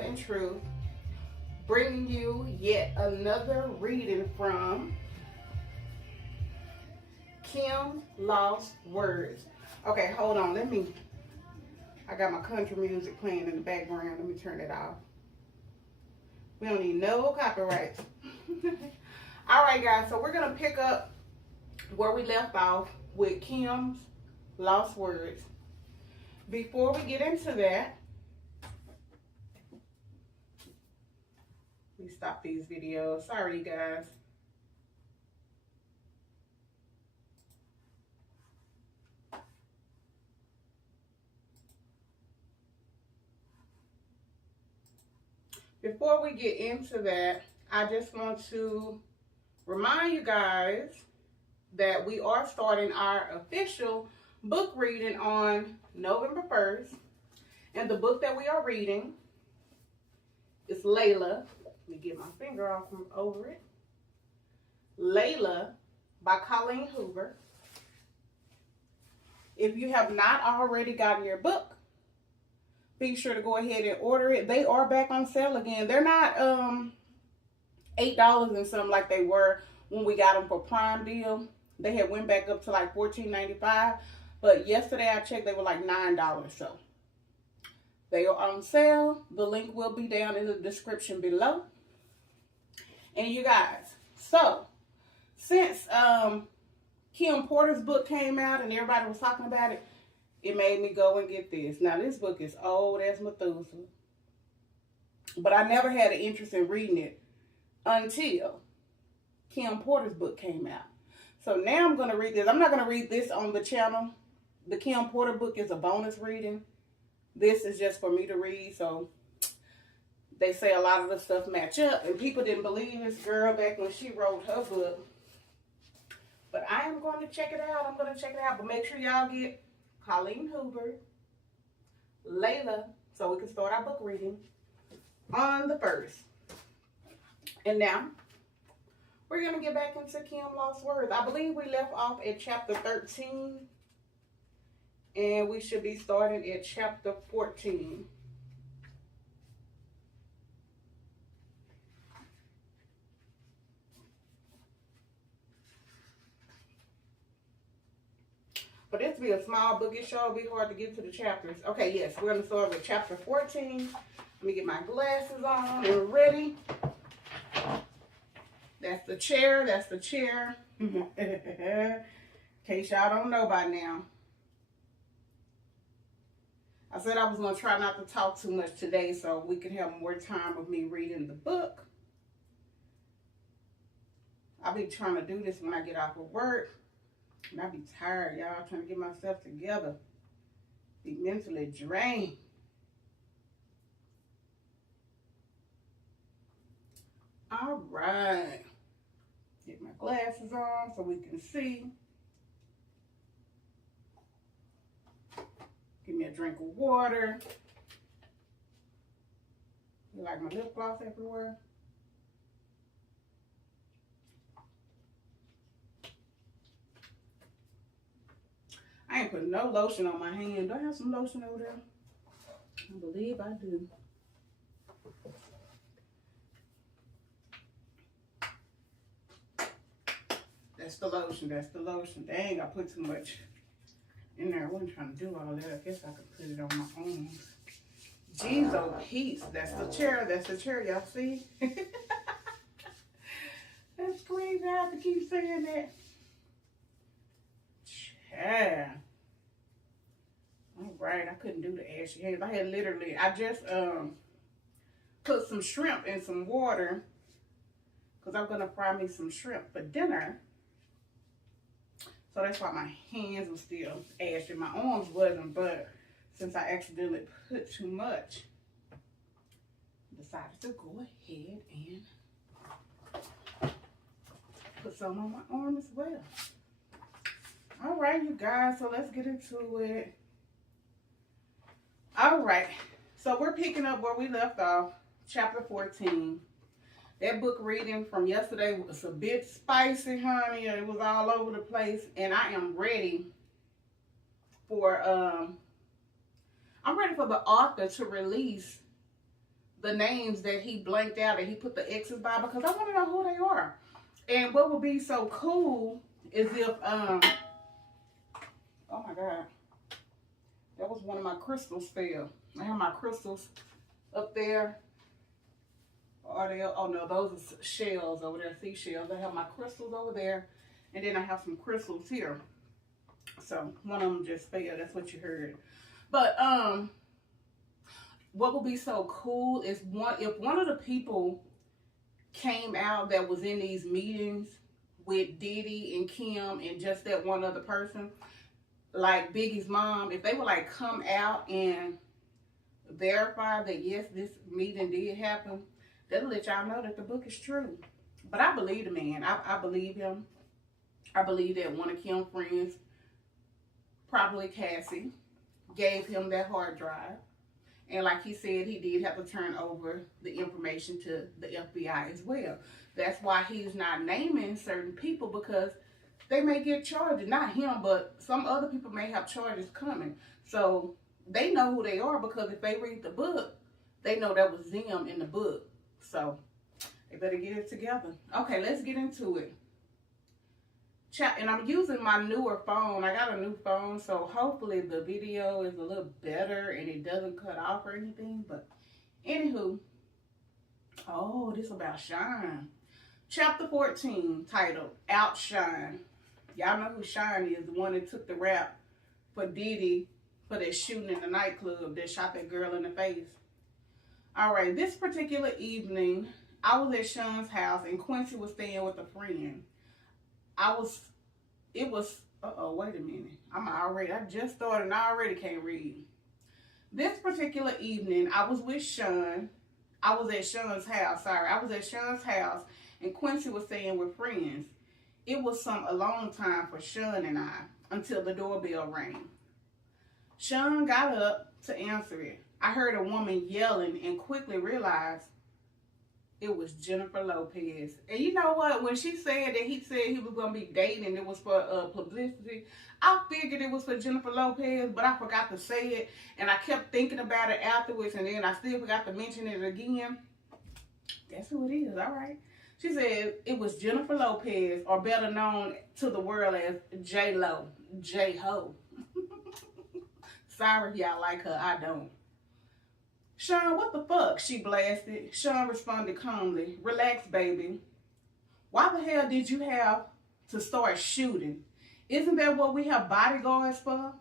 Love and Truth, bringing you yet another reading from Kim Lost Words. Okay, hold on. I got my country music playing in the background. Let me turn it off. We don't need no copyright. All right, guys. So we're going to pick up where we left off with Kim's Lost Words. Before we get into that, let me stop these videos. Sorry, you guys. Before we get into that, I just want to remind you guys that we are starting our official book reading on November 1st. And the book that we are reading is Layla. Let me get my finger off from over it. Layla by Colleen Hoover. If you have not already gotten your book, be sure to go ahead and order it. They are back on sale again. They're not $8 and something like they were when we got them for Prime deal. They had went back up to like $14.95. But yesterday I checked, they were like $9. So they are on sale. The link will be down in the description below. And you guys, so since Kim Porter's book came out and everybody was talking about it, it made me go and get this. Now, this book is old as Methuselah. But I never had an interest in reading it until Kim Porter's book came out. So now I'm going to read this. I'm not going to read this on the channel. The Kim Porter book is a bonus reading. This is just for me to read. So they say a lot of the stuff match up. And people didn't believe this girl back when she wrote her book. But I am going to check it out. I'm going to check it out. But make sure y'all get Colleen Hoover, Layla, so we can start our book reading on the 1st. And now, we're going to get back into Kim Lost Words. I believe we left off at chapter 13, and we should be starting at chapter 14. But this will be a small book. It sure will be hard to get to the chapters. Okay, yes, we're going to start with chapter 14. Let me get my glasses on and ready. That's the chair. That's the chair. In case y'all don't know by now. I said I was going to try not to talk too much today so we could have more time of me reading the book. I'll be trying to do this when I get off of work. And I be tired, y'all, trying to get myself together. Be mentally drained. All right. Get my glasses on so we can see. Give me a drink of water. You like my lip gloss everywhere? I ain't putting no lotion on my hand. Do I have some lotion over there? I believe I do. That's the lotion. That's the lotion. Dang, I put too much in there. I wasn't trying to do all that. I guess I could put it on my arms. Jeez, oh, peace. That's the chair. That's the chair. Y'all see? That's crazy. I have to keep saying that. Yeah. All right, I couldn't do the ashy hands. I just put some shrimp in some water because I'm going to fry me some shrimp for dinner. So that's why my hands were still ashy. My arms wasn't, but since I accidentally put too much, I decided to go ahead and put some on my arm as well. All right, you guys, so let's get into it. All right, so we're picking up where we left off, chapter 14. That book reading from yesterday was a bit spicy, honey. It was all over the place, and I am ready for the author to release the names that he blanked out and he put the X's by, because I want to know who they are. And what would be so cool is if, oh my God, that was one of my crystals fell. I have my crystals up there. Are they, oh no, those are shells over there, seashells. I have my crystals over there, and then I have some crystals here. So one of them just fell. That's what you heard. But what would be so cool is if one of the people came out that was in these meetings with Diddy and Kim and just that one other person, like Biggie's mom, if they would like come out and verify that yes, this meeting did happen, that'll let y'all know that the book is true. But I believe the man. I believe him. I believe that one of Kim's friends, probably Cassie, gave him that hard drive. And like he said, he did have to turn over the information to the FBI as well. That's why he's not naming certain people, because they may get charges. Not him, but some other people may have charges coming. So they know who they are, because if they read the book, they know that was them in the book. So they better get it together. Okay, let's get into it. And I'm using my newer phone. I got a new phone, so hopefully the video is a little better and it doesn't cut off or anything. But anywho, oh, this is about Sean. Chapter 14, titled Outshine. Y'all know who Sean is, the one that took the rap for Diddy for that shooting in the nightclub that shot that girl in the face. All right, this particular evening, I was at Sean's house and Quincy was staying with a friend. Wait a minute. I just started and I already can't read. This particular evening, I was with Sean. I was at Sean's house and Quincy was staying with friends. It was some alone time for Sean and I until the doorbell rang. Sean got up to answer it. I heard a woman yelling and quickly realized it was Jennifer Lopez. And you know what? When she said that he said he was going to be dating, it was for publicity, I figured it was for Jennifer Lopez, but I forgot to say it. And I kept thinking about it afterwards, and then I still forgot to mention it again. That's who it is. All right. She said it was Jennifer Lopez, or better known to the world as J-Lo. J-Ho. Sorry if y'all like her. I don't. Sean, what the fuck? She blasted. Sean responded calmly. Relax, baby. Why the hell did you have to start shooting? Isn't that what we have bodyguards for?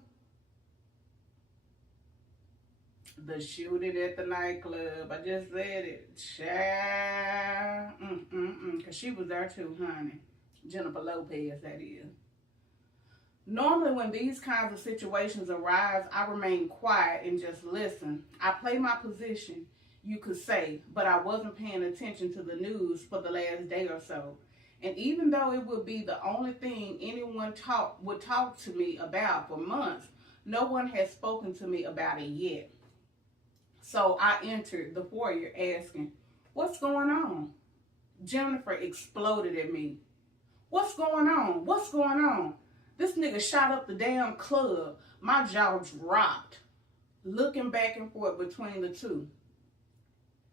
The shooting at the nightclub. I just said it. Child. Because she was there too, honey. Jennifer Lopez, that is. Normally, when these kinds of situations arise, I remain quiet and just listen. I play my position, you could say, but I wasn't paying attention to the news for the last day or so. And even though it would be the only thing anyone would talk to me about for months, no one has spoken to me about it yet. So I entered the foyer asking, "What's going on?" Jennifer exploded at me. "What's going on? What's going on? This nigga shot up the damn club." My jaw dropped, looking back and forth between the two.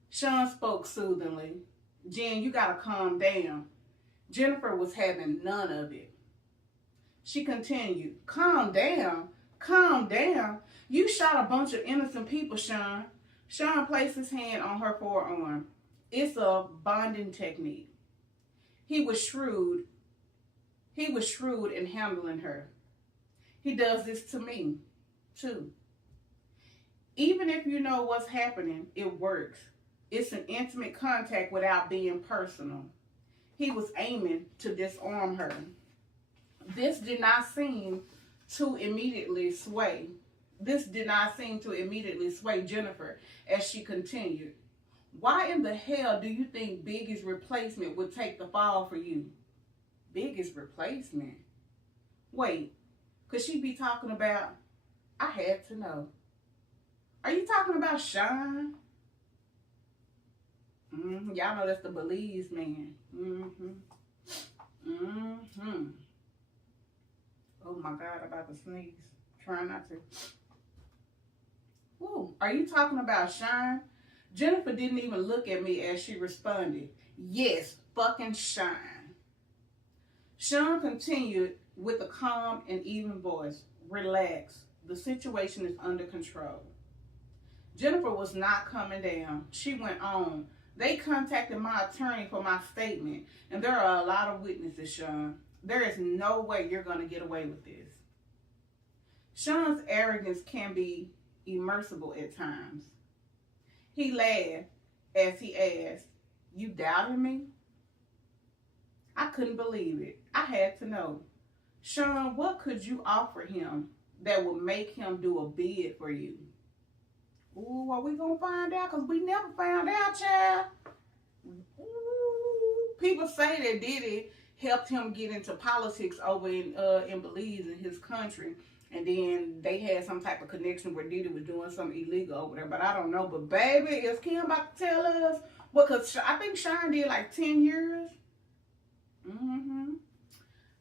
Sean spoke soothingly. "Jen, you gotta calm down." Jennifer was having none of it. She continued, "Calm down? Calm down? You shot a bunch of innocent people, Sean." Sean placed his hand on her forearm. "It's a bonding technique." He was shrewd in handling her. He does this to me, too. Even if you know what's happening, it works. It's an intimate contact without being personal. He was aiming to disarm her. This did not seem to immediately sway Jennifer as she continued. "Why in the hell do you think Biggie's replacement would take the fall for you?" Biggie's replacement? Wait, could she be talking about? I had to know. Are you talking about Sean? Y'all know that's the Belize man. Oh my God, I'm about to sneeze. Try not to. Ooh, are you talking about Sean? Jennifer didn't even look at me as she responded, "Yes, fucking Sean." Sean continued with a calm and even voice, "Relax. The situation is under control." Jennifer was not coming down. She went on, "They contacted my attorney for my statement, and there are a lot of witnesses, Sean. There is no way you're going to get away with this." Sean's arrogance can be immersible at times. He laughed as he asked, "You doubted me?" I couldn't believe it. I had to know. "Sean, what could you offer him that would make him do a bid for you?" Ooh, are we going to find out? Because we never found out, child. Ooh. People say that Diddy helped him get into politics over in Belize, in his country. And then they had some type of connection where Diddy was doing something illegal over there. But I don't know. But baby, is Kim about to tell us? Well, because I think Sean did like 10 years.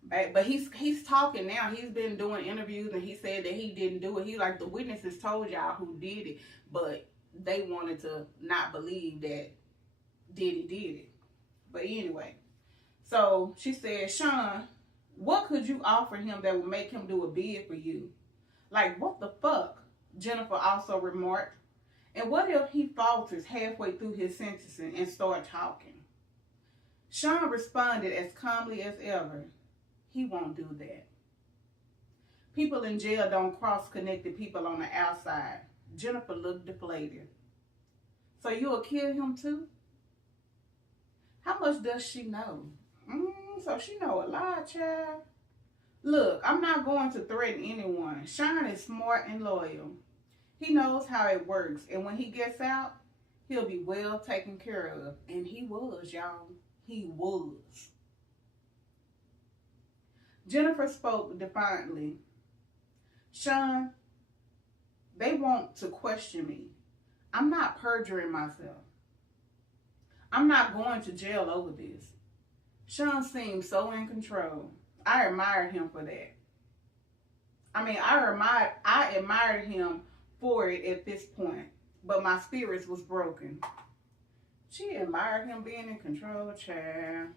But he's talking now. He's been doing interviews, and he said that he didn't do it. He like, the witnesses told y'all who did it, but they wanted to not believe that Diddy did it. But anyway, so she said, "Sean, what could you offer him that would make him do a bid for you?" Like, what the fuck? Jennifer also remarked. "And what if he falters halfway through his sentencing and start talking?" Sean responded as calmly as ever, "He won't do that. People in jail don't cross-connect the people on the outside." Jennifer looked deflated. "So you'll kill him too?" How much does she know? So she know a lot, child. "Look, I'm not going to threaten anyone. Sean is smart and loyal. He knows how it works, and when he gets out, he'll be well taken care of." And he was, y'all. He was. Jennifer spoke defiantly. "Sean, they want to question me. I'm not perjuring myself. I'm not going to jail over this." Sean seemed so in control. I admired him for that. I admired him for it at this point, but my spirits was broken. She admired him being in control, child.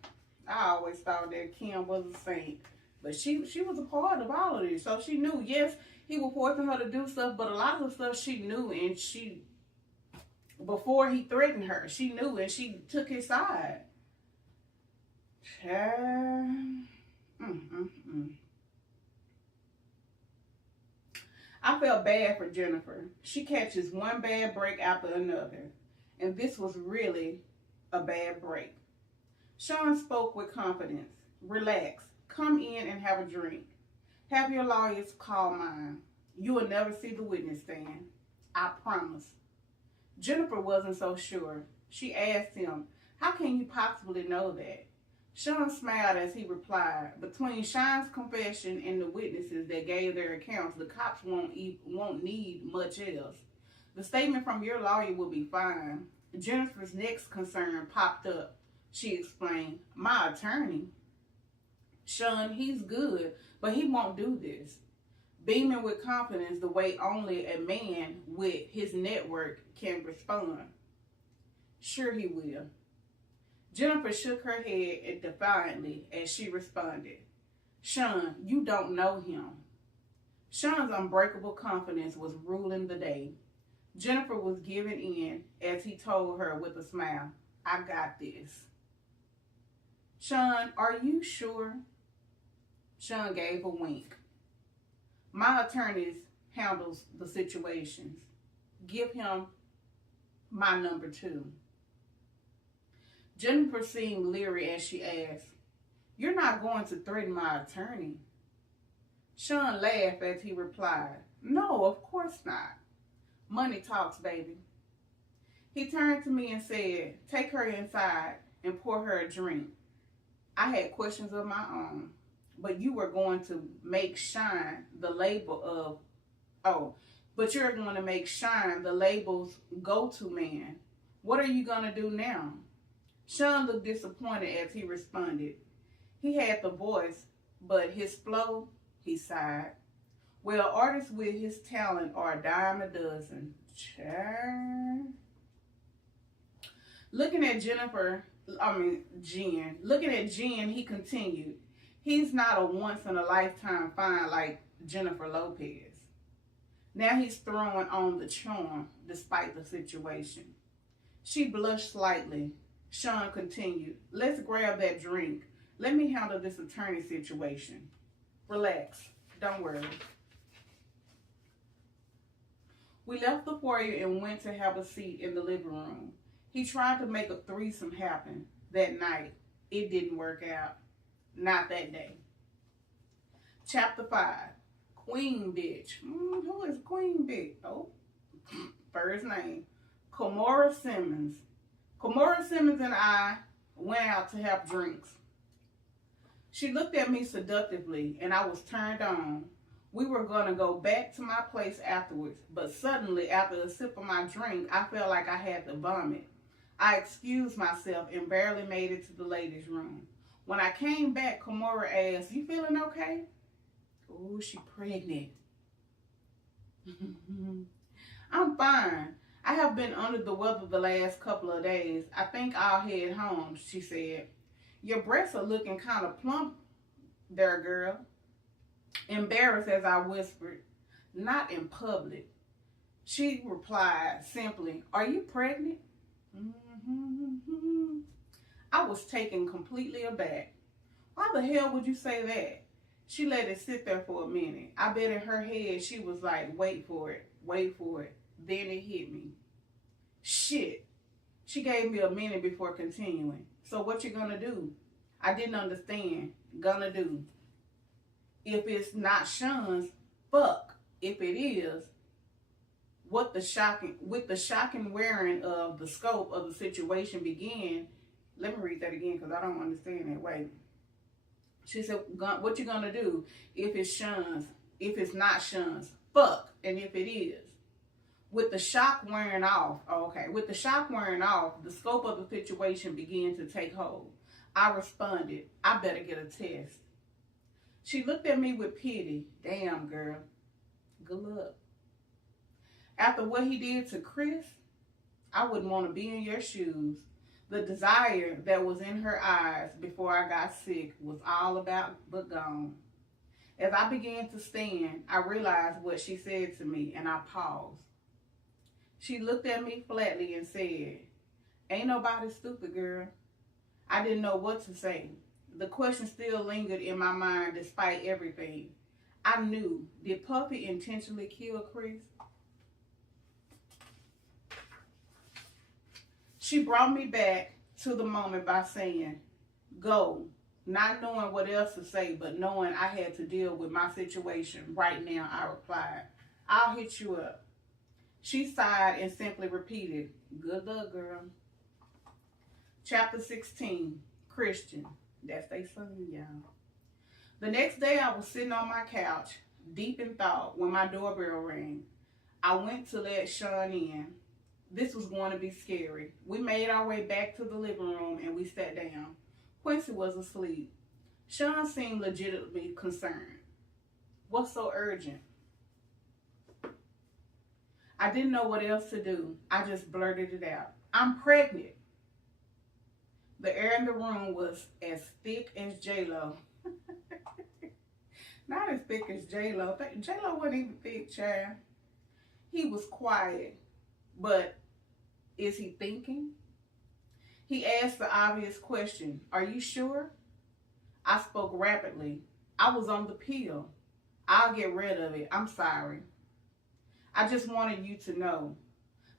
I always thought that Kim was a saint. But she was a part of all of this. So she knew, yes, he was forcing her to do stuff, but a lot of the stuff she knew, and before he threatened her, she knew, and she took his side. Child. I felt bad for Jennifer. She catches one bad break after another, and this was really a bad break. Sean spoke with confidence. "Relax. Come in and have a drink. Have your lawyers call mine. You will never see the witness stand. I promise." Jennifer wasn't so sure. She asked him, "How can you possibly know that?" Sean smiled as he replied, "Between Sean's confession and the witnesses that gave their accounts, the cops won't need much else. The statement from your lawyer will be fine." Jennifer's next concern popped up. She explained, "My attorney? Sean, he's good, but he won't do this." Beaming with confidence the way only a man with his network can respond. "Sure he will." Jennifer shook her head defiantly as she responded, "Sean, you don't know him." Sean's unbreakable confidence was ruling the day. Jennifer was giving in as he told her with a smile, "I got this." "Sean, are you sure?" Sean gave a wink. "My attorney handles the situations. Give him my number too." Jennifer seemed leery as she asked, "You're not going to threaten my attorney?" Sean laughed as he replied, "No, of course not. Money talks, baby." He turned to me and said, "Take her inside and pour her a drink. I had questions of my own, but you were going to make Sean the label of, but you're going to make Sean the label's go-to man. What are you going to do now?" Sean looked disappointed as he responded. He had the voice, but his flow, he sighed. "Well, artists with his talent are a dime a dozen." Child. Looking at Jen, looking at Jen, he continued, he's not a once in a lifetime find like Jennifer Lopez. Now he's throwing on the charm despite the situation. She blushed slightly. Sean continued, let's grab that drink. Let me handle this attorney situation. Relax. Don't worry. We left the foyer and went to have a seat in the living room. He tried to make a threesome happen that night. It didn't work out. Not that day. Chapter 5. Queen Bitch. Who is Queen Bitch? Oh, first name. Kimora Simmons. Kimora Simmons and I went out to have drinks. She looked at me seductively and I was turned on. We were going to go back to my place afterwards, but suddenly, after a sip of my drink, I felt like I had to vomit. I excused myself and barely made it to the ladies' room. When I came back, Kimora asked, you feeling okay? Ooh, she pregnant. I'm fine. I have been under the weather the last couple of days. I think I'll head home, she said. Your breasts are looking kind of plump there, girl. Embarrassed as I whispered, not in public. She replied simply, are you pregnant? I was taken completely aback. Why the hell would you say that? She let it sit there for a minute. I bet in her head she was like, wait for it, wait for it. Then it hit me. Shit. She gave me a minute before continuing. So what you gonna do? I didn't understand. Gonna do. If it's not Sean's, fuck. If it is, with the shocking wearing of the scope of the situation began. Let me read that again because I don't understand that. Wait. She said, what you gonna do if it's Sean's? If it's not Sean's, fuck. And if it is. With the shock wearing off, with the shock wearing off, the scope of the situation began to take hold. I responded, I better get a test. She looked at me with pity. Damn, girl. Good luck. After what he did to Chris, I wouldn't want to be in your shoes. The desire that was in her eyes before I got sick was all about but gone. As I began to stand, I realized what she said to me, and I paused. She looked at me flatly and said, ain't nobody stupid, girl. I didn't know what to say. The question still lingered in my mind despite everything. I knew, did Puffy intentionally kill Chris? She brought me back to the moment by saying, go, not knowing what else to say, but knowing I had to deal with my situation right now. I replied, I'll hit you up. She sighed and simply repeated, good luck, girl. Chapter 16, Christian. That's they son, y'all. The next day I was sitting on my couch, deep in thought, when my doorbell rang. I went to let Sean in. This was going to be scary. We made our way back to the living room and we sat down. Quincy was asleep. Sean seemed legitimately concerned. What's so urgent? I didn't know what else to do. I just blurted it out. I'm pregnant. The air in the room was as thick as J-Lo. Not as thick as J-Lo. J-Lo wasn't even thick, child. He was quiet, but is he thinking? He asked the obvious question, are you sure? I spoke rapidly. I was on the pill. I'll get rid of it. I'm sorry. I just wanted you to know.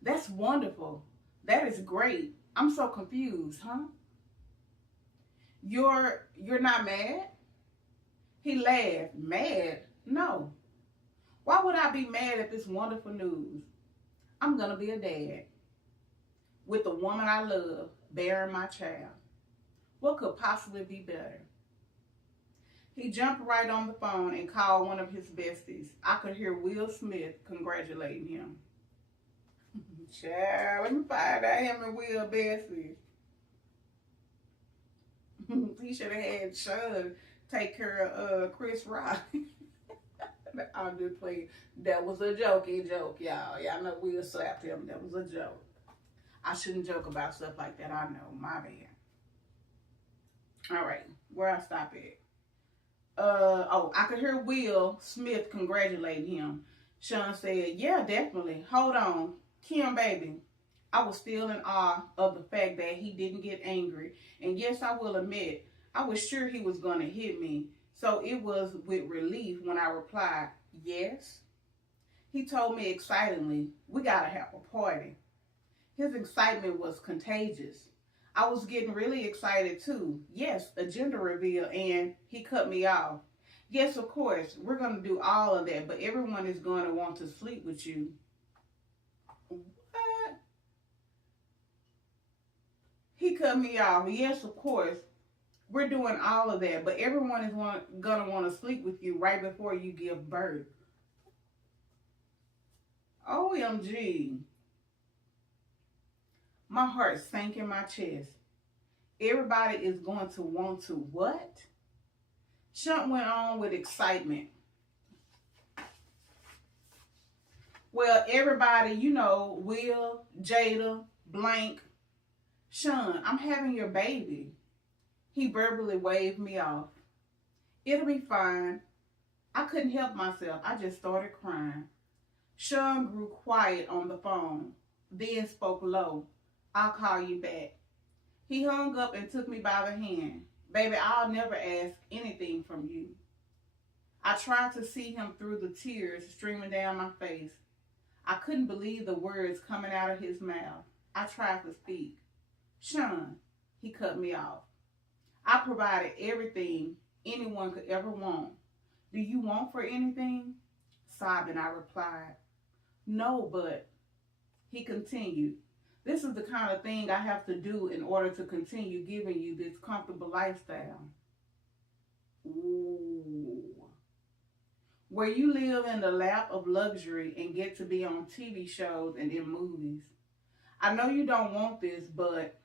That's wonderful. That is great. I'm so confused, huh? You're not mad? He laughed. Mad? No. Why would I be mad at this wonderful news? I'm going to be a dad. With the woman I love, bearing my child. What could possibly be better? He jumped right on the phone and called one of his besties. I could hear Will Smith congratulating him. Child, let me find out him and Will besties. He should have had Sean take care of Chris Rock. I'm just playing. That was a jokey joke, y'all. Y'all know Will slapped him. That was a joke. I shouldn't joke about stuff like that. I know, my bad. All right, where I stop at? Oh, I could hear Will Smith congratulating him. Sean said, yeah, definitely. Hold on. Kim, baby, I was still in awe of the fact that he didn't get angry. And yes, I will admit, I was sure he was going to hit me. So it was with relief when I replied, yes. He told me excitedly, we got to have a party. His excitement was contagious. I was getting really excited too. Yes, a gender reveal, and he cut me off. Yes, of course, we're going to do all of that, but everyone is going to want to sleep with you. What? He cut me off. Yes, of course, we're doing all of that, but everyone is going to want to sleep with you right before you give birth. OMG. My heart sank in my chest. Everybody is going to want to what? Sean went on with excitement. Well, everybody, you know, Will, Jada, Blank. Sean, I'm having your baby. He verbally waved me off. It'll be fine. I couldn't help myself. I just started crying. Sean grew quiet on the phone, then spoke low. I'll call you back. He hung up and took me by the hand. Baby, I'll never ask anything from you. I tried to see him through the tears streaming down my face. I couldn't believe the words coming out of his mouth. I tried to speak. Sean, he cut me off. I provided everything anyone could ever want. Do you want for anything? Sobbing, I replied. No, but he continued. This is the kind of thing I have to do in order to continue giving you this comfortable lifestyle. Ooh. Where you live in the lap of luxury and get to be on TV shows and in movies. I know you don't want this, but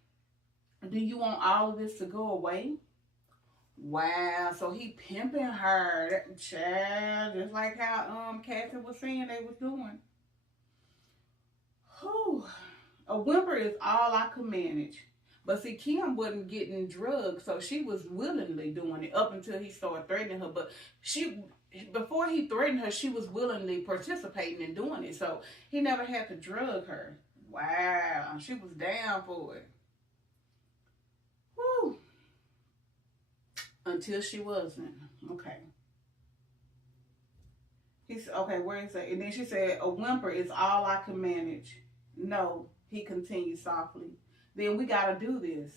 do you want all of this to go away? Wow, so he pimping her, child, just like how Kathy was saying they was doing. Whew. A whimper is all I could manage. But see, Kim wasn't getting drugs, so she was willingly doing it up until he started threatening her. But before he threatened her, she was willingly participating in doing it. So he never had to drug her. Wow, she was down for it. Whew. Until she wasn't. Okay. He said, okay, where is that? And then she said, a whimper is all I can manage. No, he continued softly. Then we got to do this.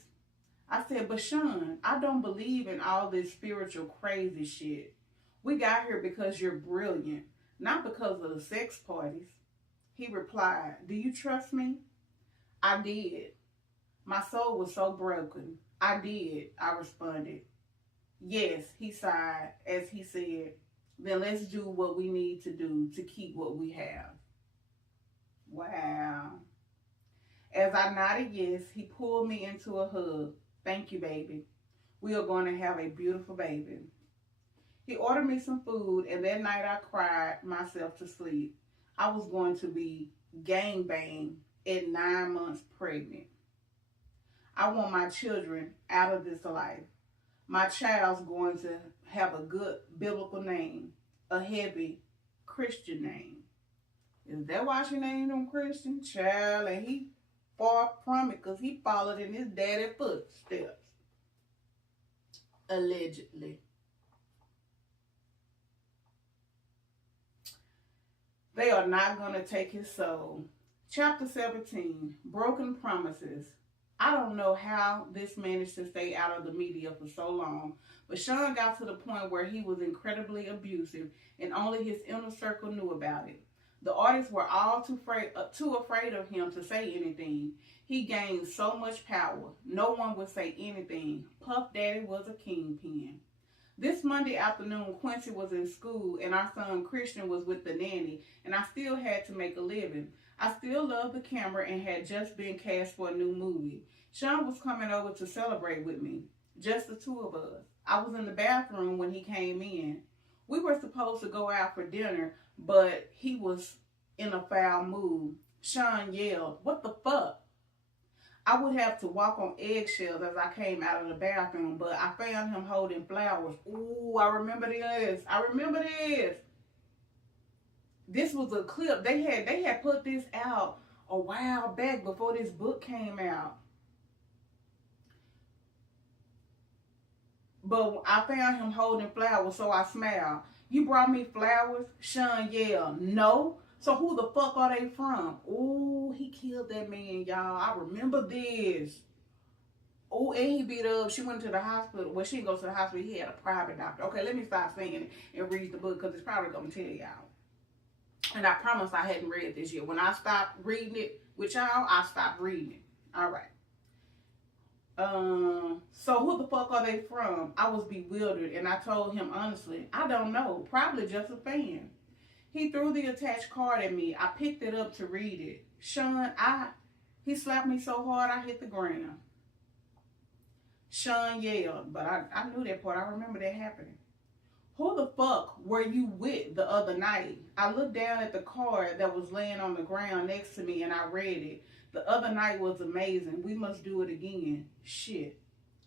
I said, but Sean, I don't believe in all this spiritual crazy shit. We got here because you're brilliant, not because of the sex parties. He replied, do you trust me? I did. My soul was so broken. I did, I responded. Yes, he sighed as he said, then let's do what we need to do to keep what we have. Wow. As I nodded yes, he pulled me into a hug. Thank you, baby. We are going to have a beautiful baby. He ordered me some food, and that night I cried myself to sleep. I was going to be gangbang at 9 months pregnant. I want my children out of this life. My child's going to have a good biblical name, a heavy Christian name. Is that why she named him Christian? Child, and he far from it because he followed in his daddy's footsteps. Allegedly. They are not going to take his soul. Chapter 17, Broken Promises. I don't know how this managed to stay out of the media for so long, but Sean got to the point where he was incredibly abusive and only his inner circle knew about it. The artists were all too afraid of him to say anything. He gained so much power. No one would say anything. Puff Daddy was a kingpin. This Monday afternoon, Quincy was in school and our son Christian was with the nanny, and I still had to make a living. I still loved the camera and had just been cast for a new movie. Sean was coming over to celebrate with me, just the two of us. I was in the bathroom when he came in. We were supposed to go out for dinner, but he was in a foul mood. Sean yelled, "What the fuck?" I would have to walk on eggshells as I came out of the bathroom, but I found him holding flowers. Ooh, I remember this. I remember this. This was a clip. They had put this out a while back before this book came out. But I found him holding flowers, so I smiled. You brought me flowers? Sean yelled, no. So who the fuck are they from? Ooh, he killed that man, y'all. I remember this. Oh, and he beat up. She went to the hospital. Well, she didn't go to the hospital. He had a private doctor. Okay, let me stop saying it and read the book because it's probably going to tell y'all. And I promise I hadn't read this yet. When I stopped reading it with y'all, I stopped reading it. All right. So who the fuck are they from? I was bewildered and I told him honestly, I don't know. Probably just a fan. He threw the attached card at me. I picked it up to read it. Sean, he slapped me so hard I hit the ground. Sean yelled, but I knew that part. I remember that happening. Who the fuck were you with the other night? I looked down at the card that was laying on the ground next to me and I read it. The other night was amazing. We must do it again. Shit.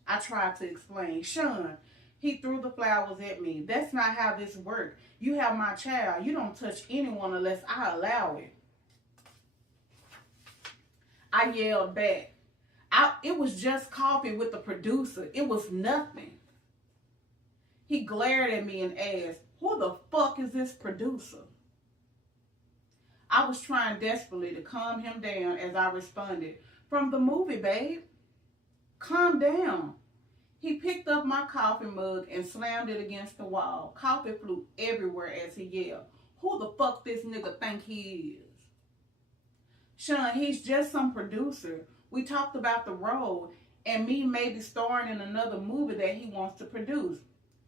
I tried to explain. Sean, he threw the flowers at me. That's not how this works. You have my child. You don't touch anyone unless I allow it. I yelled back. It was just coffee with the producer. It was nothing. He glared at me and asked, who the fuck is this producer? I was trying desperately to calm him down as I responded, from the movie, babe. Calm down. He picked up my coffee mug and slammed it against the wall. Coffee flew everywhere as he yelled, who the fuck this nigga think he is? Sean, he's just some producer. We talked about the role and me maybe starring in another movie that he wants to produce.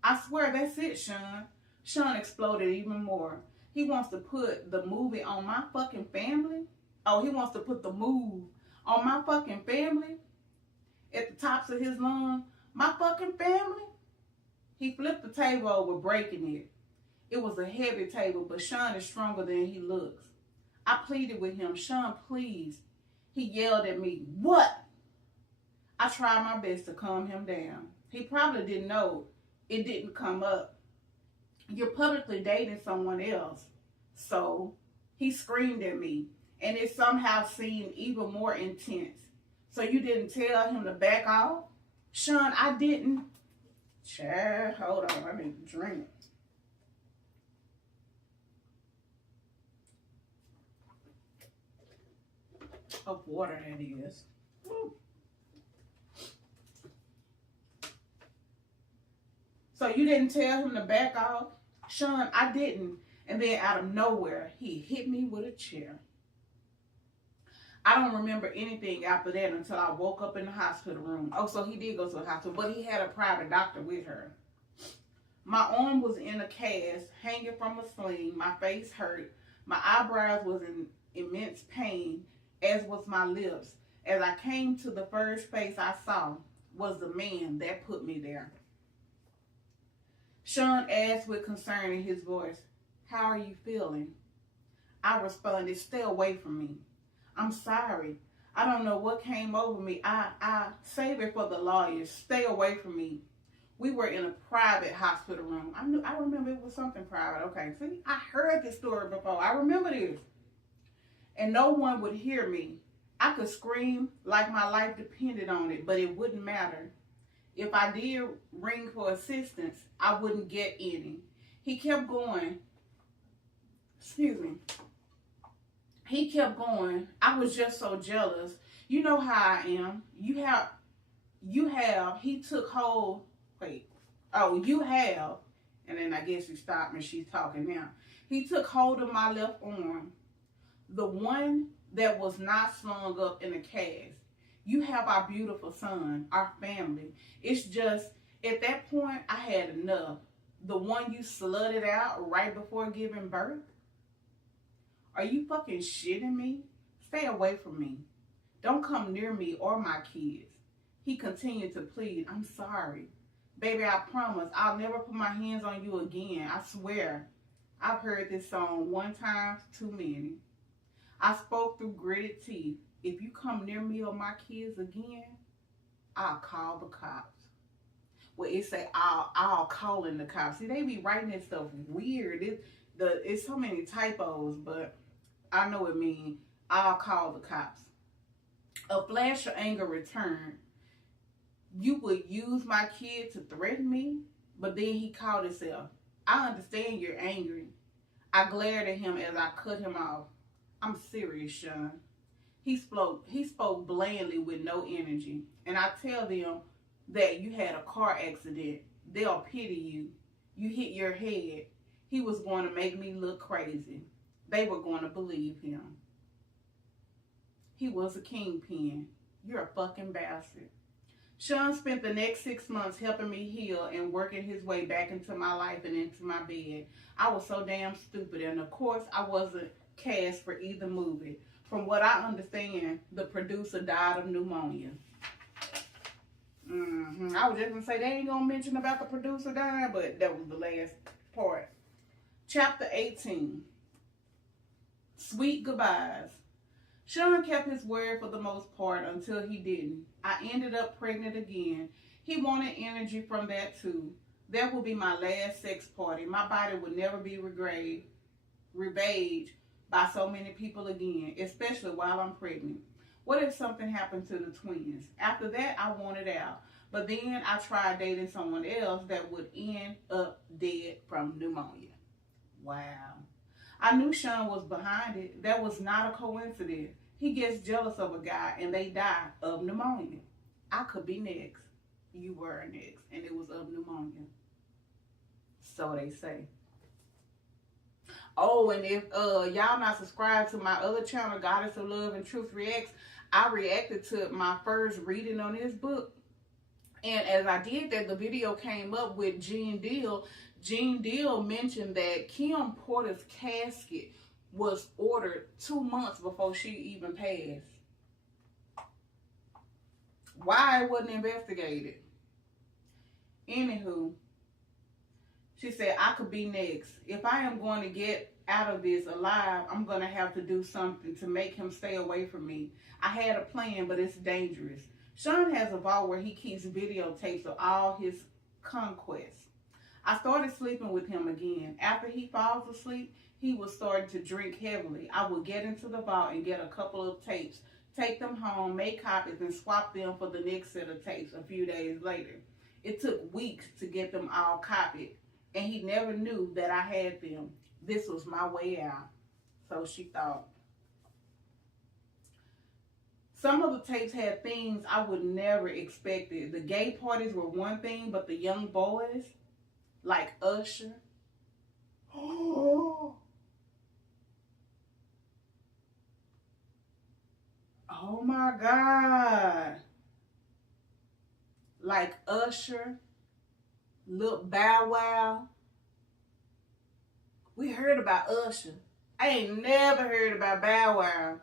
I swear that's it, Sean. Sean exploded even more. He wants to put the movie on my fucking family? Oh, he wants to put the move on my fucking family? At the tops of his lungs? My fucking family? He flipped the table over, breaking it. It was a heavy table, but Sean is stronger than he looks. I pleaded with him, Sean, please. He yelled at me, what? I tried my best to calm him down. He probably didn't know it didn't come up. You're publicly dating someone else. So he screamed at me, and it somehow seemed even more intense. So you didn't tell him to back off? Sean, I didn't. Chad, hold on, I need to drink. Of water, that is. Woo. So you didn't tell him to back off? Sean, I didn't. And then out of nowhere, he hit me with a chair. I don't remember anything after that until I woke up in the hospital room. Oh, so he did go to the hospital, but he had a private doctor with her. My arm was in a cast, hanging from a sling. My face hurt. My eyebrows was in immense pain, as was my lips. As I came to the first face I saw was the man that put me there. Sean asked with concern in his voice, how are you feeling? I responded, stay away from me. I'm sorry. I don't know what came over me. I save it for the lawyers. Stay away from me. We were in a private hospital room. I remember it was something private. Okay, see, I heard this story before. I remember this. And no one would hear me. I could scream like my life depended on it, but it wouldn't matter. If I did ring for assistance, I wouldn't get any. He kept going. Excuse me. He kept going. I was just so jealous. You know how I am. He took hold. Wait. Oh, you have. And then I guess she stopped and she's talking now. He took hold of my left arm. The one that was not slung up in a cast. You have our beautiful son, our family. It's just, at that point, I had enough. The one you slutted out right before giving birth? Are you fucking shitting me? Stay away from me. Don't come near me or my kids. He continued to plead, I'm sorry. Baby, I promise I'll never put my hands on you again. I swear. I've heard this song one time too many. I spoke through gritted teeth. if you come near me or my kids again, I'll call the cops. Well, it say I'll call in the cops. See, they be writing this stuff weird. It's so many typos, but I know it means I'll call the cops. A flash of anger returned. You would use my kid to threaten me, but then he called himself. I understand you're angry. I glared at him as I cut him off. I'm serious, Sean. He spoke blandly with no energy. And I tell them that you had a car accident. They'll pity you. You hit your head. He was going to make me look crazy. They were going to believe him. He was a kingpin. You're a fucking bastard. Sean spent the next 6 months helping me heal and working his way back into my life and into my bed. I was so damn stupid. And of course, I wasn't cast for either movie. From what I understand, the producer died of pneumonia. I was just going to say, they ain't going to mention about the producer dying, but that was the last part. Chapter 18. Sweet goodbyes. Sean kept his word for the most part until he didn't. I ended up pregnant again. He wanted energy from that too. That would be my last sex party. My body would never be ravaged by so many people again, especially while I'm pregnant. What if something happened to the twins? After that, I wanted out. But then I tried dating someone else that would end up dead from pneumonia. Wow. I knew Sean was behind it. That was not a coincidence. He gets jealous of a guy and they die of pneumonia. I could be next. You were next. And it was of pneumonia. So they say. Oh, and if y'all not subscribed to my other channel, Goddess of Love and Truth Reacts, I reacted to my first reading on this book. And as I did that, the video came up with Gene Deal. Gene Deal mentioned that Kim Porter's casket was ordered 2 months before she even passed. Why it wasn't investigated? Anywho, she said, I could be next. If I am going to get out of this alive, I'm going to have to do something to make him stay away from me. I had a plan, but it's dangerous. Sean has a vault where he keeps videotapes of all his conquests. I started sleeping with him again. After he falls asleep, he was starting to drink heavily. I would get into the vault and get a couple of tapes, take them home, make copies, and swap them for the next set of tapes a few days later. It took weeks to get them all copied, and he never knew that I had them. This was my way out. So she thought. Some of the tapes had things I would never expected. The gay parties were one thing, but the young boys, like Usher. Oh my God. Like Usher, Lil Bow Wow. We heard about Usher. I ain't never heard about Bow Wow.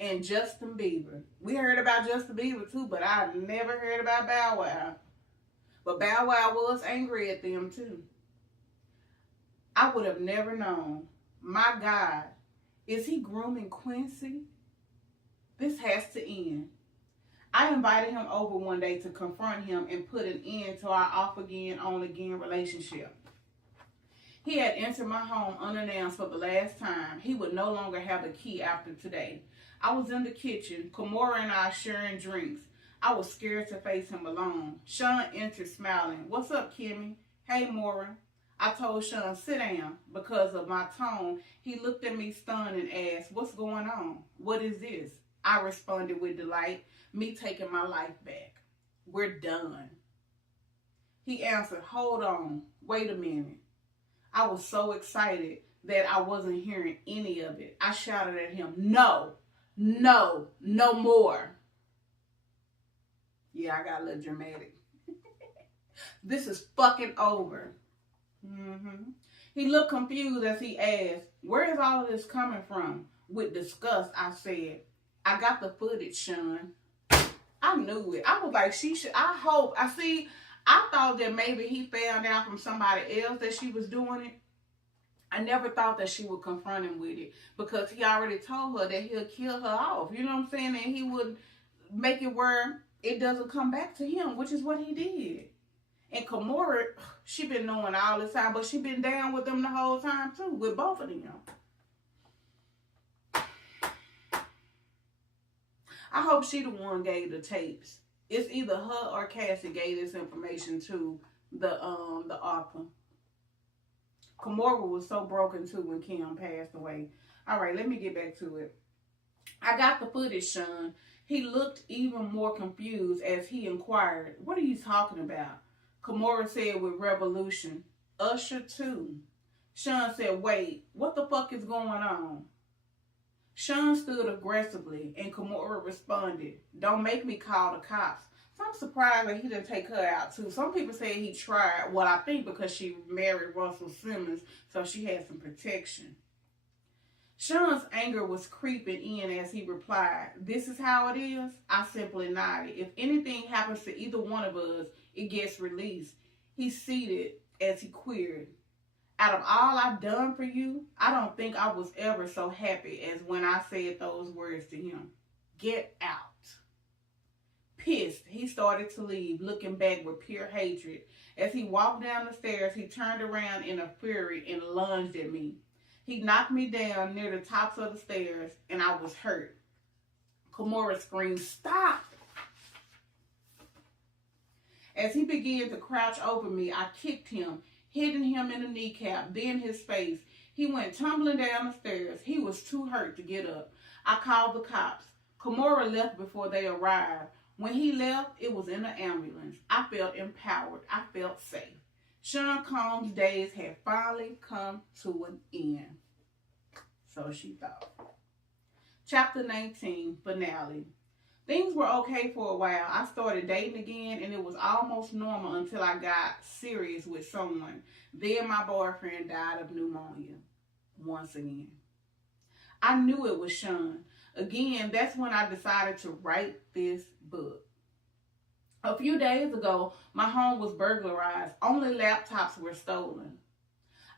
And Justin Bieber. We heard about Justin Bieber too, but I never heard about Bow Wow. But Bow Wow was angry at them too. I would have never known. My God, is he grooming Quincy? This has to end. I invited him over one day to confront him and put an end to our off again, on again relationship. He had entered my home unannounced for the last time. He would no longer have a key after today. I was in the kitchen, Kimora and I sharing drinks. I was scared to face him alone. Sean entered smiling. What's up, Kimmy? Hey, Mora. I told Sean, sit down. Because of my tone, he looked at me stunned and asked, what's going on? What is this? I responded with delight, me taking my life back. We're done. He answered, hold on, wait a minute. I was so excited that I wasn't hearing any of it. I shouted at him, no, no, no more. Yeah, I got a little dramatic. This is fucking over. He looked confused as he asked, where is all of this coming from? With disgust, I said, I got the footage, Sean. I knew it. I was like, she should, I thought that maybe he found out from somebody else that she was doing it. I never thought that she would confront him with it because he already told her that he'll kill her off. You know what I'm saying? And he would make it where it doesn't come back to him, which is what he did. And Kimora, she been knowing all this time, but she been down with them the whole time too, with both of them. I hope she the one gave the tapes. It's either her or Cassie gave this information to the author. Kimora was so broken too when Kim passed away. All right, let me get back to it. I got the footage, Sean. He looked even more confused as he inquired, "What are you talking about?" Kimora said with Revolution, "Usher too." Sean said, "Wait, what the fuck is going on?" Sean stood aggressively, and Kimora responded, "Don't make me call the cops." So I'm surprised that he didn't take her out too. Some people say he tried. Well, I think because she married Russell Simmons, so she had some protection. Sean's anger was creeping in as he replied, "This is how it is?" I simply nodded. "If anything happens to either one of us, it gets released." He seated as he queried, "Out of all I've done for you, I don't think I was ever so happy as when I said those words to him. Get out." Pissed, he started to leave, looking back with pure hatred. As he walked down the stairs, he turned around in a fury and lunged at me. He knocked me down near the tops of the stairs, and I was hurt. Kimora screamed, "Stop!" As he began to crouch over me, I kicked him, hitting him in the kneecap, then his face. He went tumbling down the stairs. He was too hurt to get up. I called the cops. Kimora left before they arrived. When he left, it was in an ambulance. I felt empowered. I felt safe. Sean Combs' days had finally come to an end. So she thought. Chapter 19, finale. Things were okay for a while. I started dating again, and it was almost normal until I got serious with someone. Then my boyfriend died of pneumonia. Once again. I knew it was Sean. Again, that's when I decided to write this book. A few days ago, my home was burglarized. Only laptops were stolen.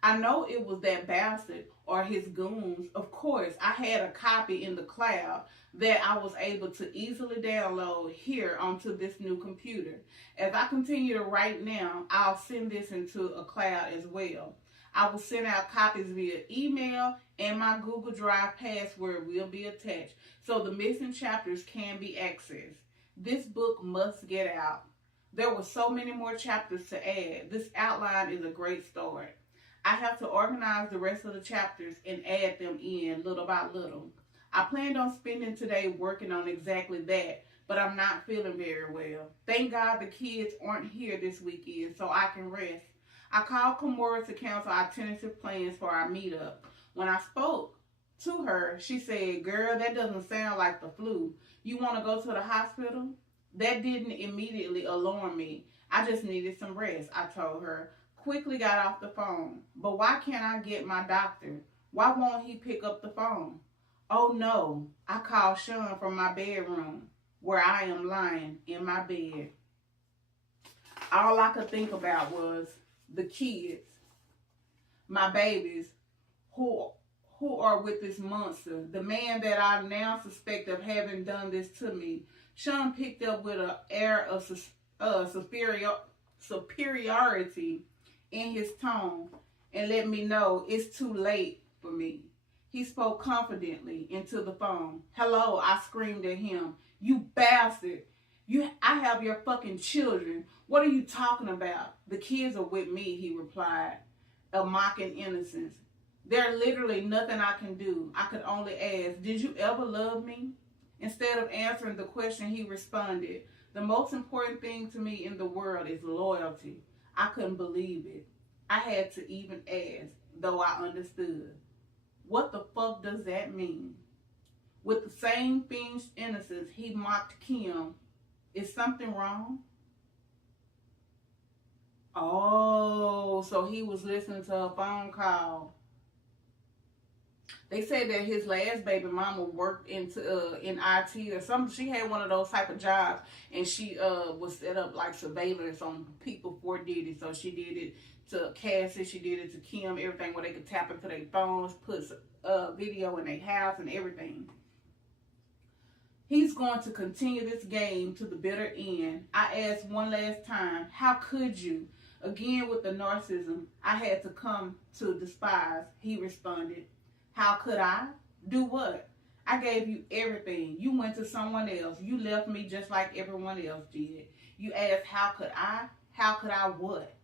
I know it was that bastard or his goons. Of course, I had a copy in the cloud that I was able to easily download here onto this new computer. As I continue to write now, I'll send this into a cloud as well. I will send out copies via email, and my Google Drive password will be attached, so the missing chapters can be accessed. This book must get out. There were so many more chapters to add. This outline is a great start. I have to organize the rest of the chapters and add them in little by little. I planned on spending today working on exactly that, but I'm not feeling very well. Thank God the kids aren't here this weekend, so I can rest. I called Kimora to cancel our tentative plans for our meetup. When I spoke to her, she said, "Girl, that doesn't sound like the flu. You want to go to the hospital?" That didn't immediately alarm me. I just needed some rest, I told her. Quickly got off the phone. "But why can't I get my doctor? Why won't he pick up the phone?" "Oh no." I called Sean from my bedroom, where I am lying in my bed. All I could think about was the kids, my babies, who are with this monster, the man that I now suspect of having done this to me. Sean picked up with an air of superiority in his tone and let me know it's too late for me. He spoke confidently into the phone. "Hello," I screamed at him. "You bastard. I have your fucking children. What are you talking about?" "The kids are with me," he replied, a mocking innocence. "There's literally nothing I can do." I could only ask, "Did you ever love me?" Instead of answering the question, he responded, "The most important thing to me in the world is loyalty." I couldn't believe it. I had to even ask, though I understood. What the fuck does that mean? With the same fiendish innocence he mocked Kim. Is something wrong? Oh, so he was listening to a phone call. They said that his last baby mama worked into in IT or something. She had one of those type of jobs, and she was set up like surveillance on people for Diddy. So she did it to Cassie, she did it to Kim, everything where they could tap into their phones, put video in their house and everything. He's going to continue this game to the bitter end. I asked one last time, how could you? Again with the narcissism I had to come to despise. He responded, how could I? Do what? I gave you everything. You went to someone else. You left me just like everyone else did. You asked, how could I? How could I what?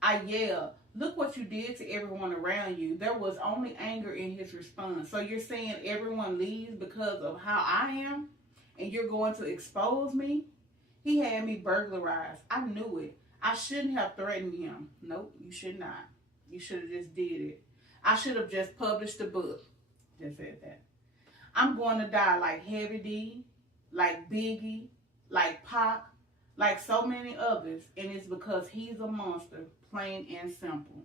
I yelled, look what you did to everyone around you. There was only anger in his response. So you're saying everyone leaves because of how I am? And you're going to expose me? He had me burglarized. I knew it. I shouldn't have threatened him. Nope, you should not. You should have just did it. I should have just published a book. Just said that. I'm going to die like Heavy D, like Biggie, like Pac, like so many others. And it's because he's a monster, plain and simple.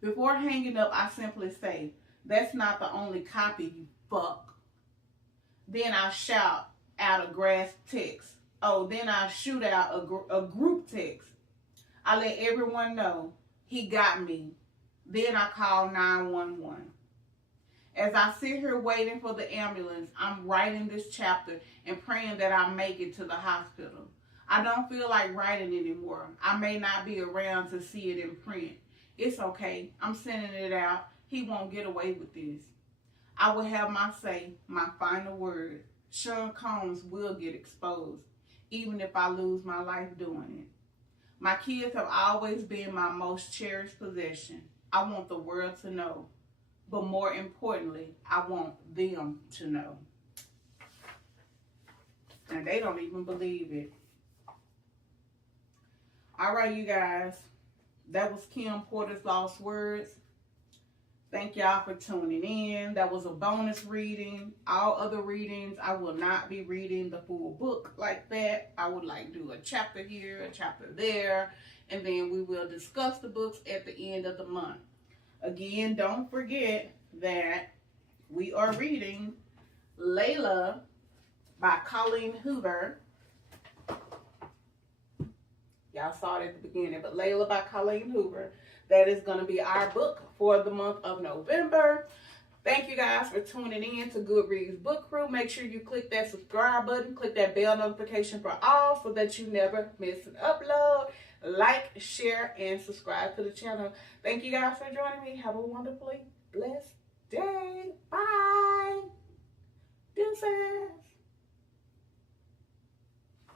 Before hanging up, I simply say, that's not the only copy, you fuck. Then I shout out a grass text. Oh, then I shoot out a group text. I let everyone know he got me. Then I call 911. As I sit here waiting for the ambulance, I'm writing this chapter and praying that I make it to the hospital. I don't feel like writing anymore. I may not be around to see it in print. It's okay. I'm sending it out. He won't get away with this. I will have my say, my final word. Sean Combs will get exposed, even if I lose my life doing it. My kids have always been my most cherished possession. I want the world to know. But more importantly, I want them to know. And they don't even believe it. All right, you guys. That was Kim Porter's Lost Words. Thank y'all for tuning in. That was a bonus reading. All other readings, I will not be reading the full book like that. I would like do a chapter here, a chapter there, and then we will discuss the books at the end of the month. Again, don't forget that we are reading Layla by Colleen Hoover. Y'all saw it at the beginning, but Layla by Colleen Hoover. That is going to be our book for the month of November. Thank you guys for tuning in to Goodreads Book Crew. Make sure you click that subscribe button. Click that bell notification for all so that you never miss an upload. Like, share, and subscribe to the channel. Thank you guys for joining me. Have a wonderfully blessed day. Bye. Deuces.